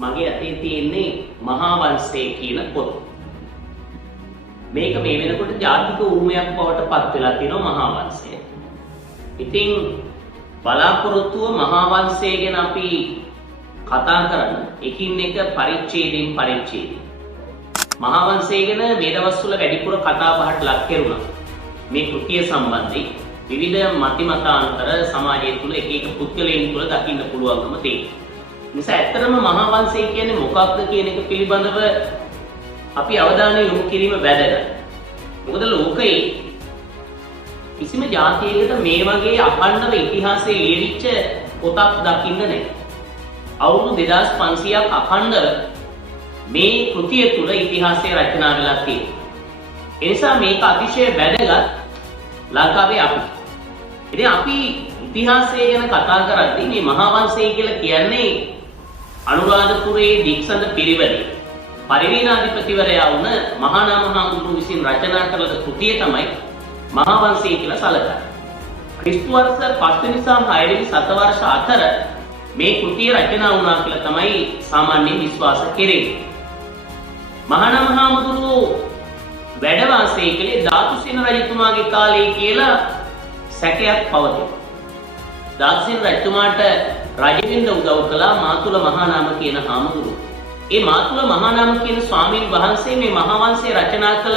මගේ අතේ තියෙන්නේ මහා වංශය කියන පොත. මේක මේ වෙනකොට ජාතික උරුමයක් බවට පත් වෙලා තියෙනවා මහා වංශය. ඉතින් බලාපොරොත්තුව මහා වංශය ගැන අපි කතා කරන එකින් එක පරිච්ඡේදයෙන් පරිච්ඡේදය. මහා වංශය ගැන මේ දවස්වල වැඩිපුර කතා බහට ලක් කෙරුණා. මේ කෘතිය සම්බන්ධයෙන් විවිධ මතිමතාන්තර සමාජය තුළ එක එක පුද්ගලයන් තුළ දකින්න පුළුවන්කම තියෙනවා. නිසා ඇත්තටම මහා වංශය කියන්නේ මොකක්ද කියන එක පිළිබඳව අපි අවධානය යොමු කිරීම වැදගත්. මොකද ලෝකයේ කිසිම ජාතියකට මේ වගේ අඛණ්ඩව ඉතිහාසයේ ලියවිච්ච පොතක් දකින්න නැහැ. අවුරුදු 2500ක් අඛණ්ඩව මේ කෘතිය තුළ ඉතිහාසය රචනා වෙලා තියෙනවා. ඒ නිසා මේක අතිශය වැදගත් ලංකාවේ අපිට. ඉතින් අපි ඉතිහාසය ගැන කතා කරද්දී මේ මහා වංශය කියලා කියන්නේ අනුරාධපුරයේ දික්සඳ පිරිවැඩේ පරිවේනාධිපතිවරයා වුණ මහානාම හාමුදුරුවෝ විසින් රචනා කළ කෘතිය තමයි මහා වංශය කියලා සැලකන්නේ. ක්‍රිස්තු වර්ෂ 5 වෙනි සහ 6 වෙනි සතවර්ෂ අතර මේ කෘතිය රචනා වුණා කියලා තමයි සාමාන්‍යයෙන් විශ්වාස කෙරෙන්නේ. මහානාම හාමුදුරුවෝ වැඩ වාසය කළේ ධාතුසේන රජතුමාගේ කාලේ කියලා සැකයක් පවතිනවා. ධාතුසේන රජතුමාට රජෙන්න උදව් කළා මාතුල මහානාම කියන හාමුදුරුවෝ. ඒ මාතුල මහානාම කියන ස්වාමීන් වහන්සේ මේ මහා වංශය රචනා කළ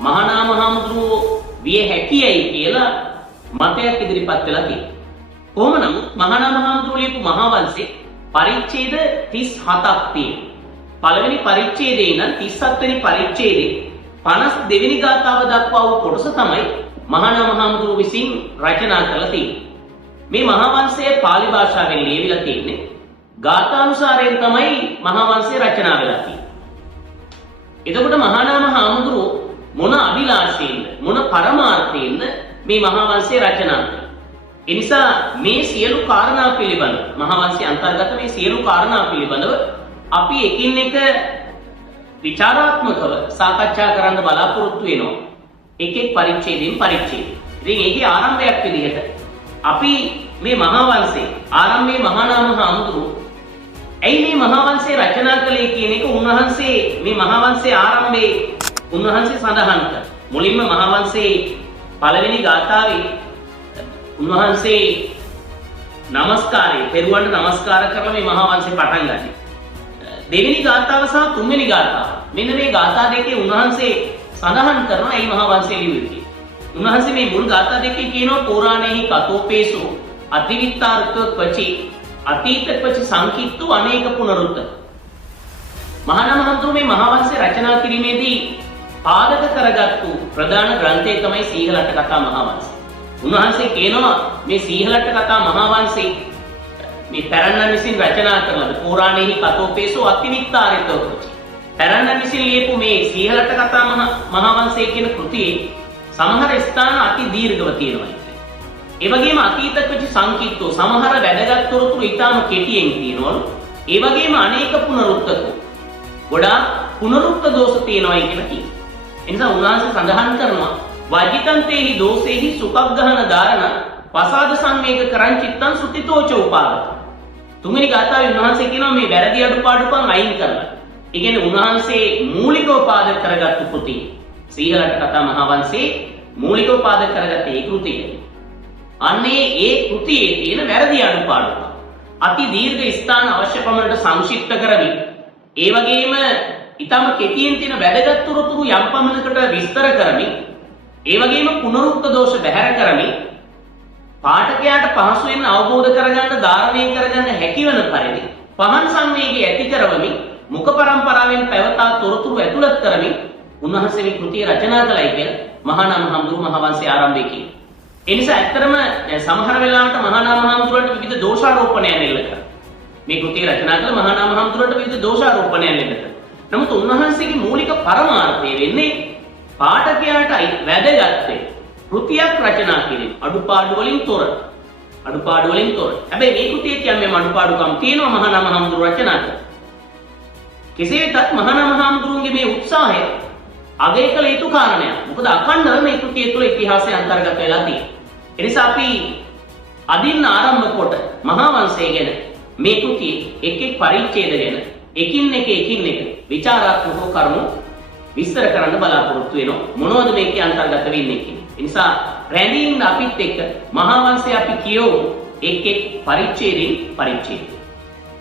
මහානාම හාමුදුරුවෝ විය හැකියයි කියලා මතයක් ඉදිරිපත් වෙලා තියෙනවා. කොහොම නමුත් මහානාම හාමුදුරුවෝ ලියපු මහා වංශේ පරිච්ඡේද 37ක් තියෙනවා. පළවෙනි පරිච්ඡේදේ ඉඳන් 37 වෙනි පරිච්ඡේදේ 52 වෙනි ගාථාව දක්වා වූ කොටස තමයි මහානාම හාමුදුරුවෝ විසින් රචනා කරලා තියෙන්නේ. මේ මහා වංශය පාලි භාෂාවෙන් ලියවිලා තියෙන්නේ. ගාථානුසාරයෙන් තමයි මහා වංශය රචනා වෙලා තියෙන්නේ. එතකොට මහානාම හාමුදුරුවෝ මොන අභිලාෂයෙන්ද මොන පරමාර්ථයෙන්ද මේ මහා වංශය රචනා කළේ? ඒ නිසා මේ සියලු කාරණා පිළිබඳව මහා වංශය අන්තර්ගත මේ සියලු කාරණා පිළිබඳව අපි එකින් එක විචාරාත්මකව සාකච්ඡා කරන්න බලාපොරොත්තු වෙනවා. එක් එක් පරිච්ඡේදයෙන් පරිච්ඡේදය. ඉතින් ඒකේ ආරම්භයක් විදිහට අපි මේ මහා වංශයේ ආරම්භයේ මහානාම හාමුදුරුවෝ ඇයි මේ මහා වංශය රචනා කළේ කියන එක උන්වහන්සේ මේ මහා වංශයේ ආරම්භයේ උන්වහන්සේ සඳහන් කළා. මුලින්ම මහා වංශයේ පළවෙනි ගාථාවේ උන්වහන්සේ නමස්කාරය පෙරුවන්ට නමස්කාර කරලා මේ මහා වංශේ පටන් ගන්නවා. දෙවෙනි ගාථාව සහ තුන්වෙනි ගාථාව මෙන්න මේ ගාථා දෙකේ උන්වහන්සේ සඳහන් කරනවා මේ මහා වංශය ලියුවේ. උන්වහන්සේ මේ මුල් ගාථා දෙකේ කියනවා පුරාණේහි කතෝපේසෝ අතිවිත්තාර්ථ පචි අතීත පචි සංකිට්ඨු අනේක පුනරුත්ත. මහානාම හාමුදුරුවෝ මේ මහා වංශය රචනා කිරීමේදී පාදක කරගත්තු ප්‍රධාන ග්‍රන්ථය තමයි සීහලට්ට කතා මහා වංශය. උන්වහන්සේ කියනවා මේ සීහලට්ට කතා මහා වංශේ මේ පැරණන් විසින් රචනා කරලද පුරාණේහි කතෝපේසෝ අතිවිත්තාර්ථ පචි. පැරණන් විසින් ලියපු මේ සීහලට්ට කතා මහා වංශය කියන කෘතියේ සමහර ස්ථාන අති දීර්ඝව තියෙනවා. ඒ වගේම අතීත පචි සංකිට්ඨෝ සමහර වැදගත් තොරතුරු ඊටාම කෙටියෙන් තියෙනවලු. ඒ වගේම අනේක පුනරුත්තකෝ ගොඩාක් පුනරුක්ත දෝෂ තියෙනවා කියලා කියනවා. ඒ නිසා උන්වහන්සේ සඳහන් කරනවා වජිතන්තේහි දෝෂේහි සුඛග්ගහන ධාරණ පසාද සංවේග කරං චිත්තං සුතිතෝච උපාදත. තුන්වෙනි ගාථාවේ උන්වහන්සේ කියනවා මේ වැරදි අඩුපාඩුකම් අයින් කරලා. ඒ කියන්නේ උන්වහන්සේ මූලිකව පාදක කරගත්තු කෘතිය. සීහලට්ට කතා මහා වංශේ මූලිකව පාදක කරගත්ත ඒ කෘතිය. අන්නේ ඒ කෘතියේ තියෙන වැරදි අඩුපාඩුකම් අති දීර්ඝ ස්ථාන අවශ්‍ය පමණට සංක්ෂිප්ත කරමින් ඒ වගේම ඊටම කෙටියෙන් තියෙන වැදගත් තොරතුරු යම් පමණකට විස්තර කරමින් ඒ වගේම පුනරුක්ත දෝෂ බැහැර කරමින් පාඨකයාට පහසුවෙන් අවබෝධ කරගන්න ධාරණය කරගන්න හැකිවන පරිදි පහන් සංවේගය ඇති කරවමින් මුඛ පරම්පරාවෙන් පැවතා තොරතුරු ඇතුළත් කරමින් උන්වහන්සේ මේ කෘතිය රචනා කළයි කියලා මහානාම හාමුදුරුවෝ මහා වංශයේ ආරම්භයේ කියනවා. ඒ නිසා ඇත්තටම සමහර වෙලාවට මහානාම හාමුදුරුවන්ට විවිධ දෝෂාරෝපණයන් එල්ල කරනවා. මේ කෘතිය රචනා කළ මහානාම හාමුදුරුවන්ට විවිධ දෝෂාරෝපණයන් එල්ල කරනවා. නමුත් උන්වහන්සේගේ මූලික පරමාර්ථය වෙන්නේ පාඨකයාට වැදගත් කෘතියක් රචනා කිරීම. අඩුපාඩු වලින් තොර. හැබැයි මේ කෘතියේ කියන්නේ අඩුපාඩුකම් තියෙනවා මහානාම හාමුදුරුවෝ රචනා කළා. කෙසේ වෙතත් මහානාම හාමුදුරුවන්ගේ මේ උත්සාහය අගය කළ යුතු කාරණයක්. මොකද අඛණ්ඩව මේ කෘතිය තුළ ඉතිහාසය අන්තර්ගත වෙලා තියෙනවා. ඒ නිසා අපි අදින්න ආරම්භ කොට මහා වංශය ගැන මේ කෘතියේ එක් එක් පරිච්ඡේද ගැන එකින් එක විචාරාත්මකව කරුණු විස්තර කරන්න බලාපොරොත්තු වෙනවා. මොනවද මේකේ අන්තර්ගත වෙන්නේ කියලා. ඒ නිසා රැඳීම් අපිත් එක්ක මහා වංශය අපි කියවමු එක් එක් පරිච්ඡේදයෙන් පරිච්ඡේදය.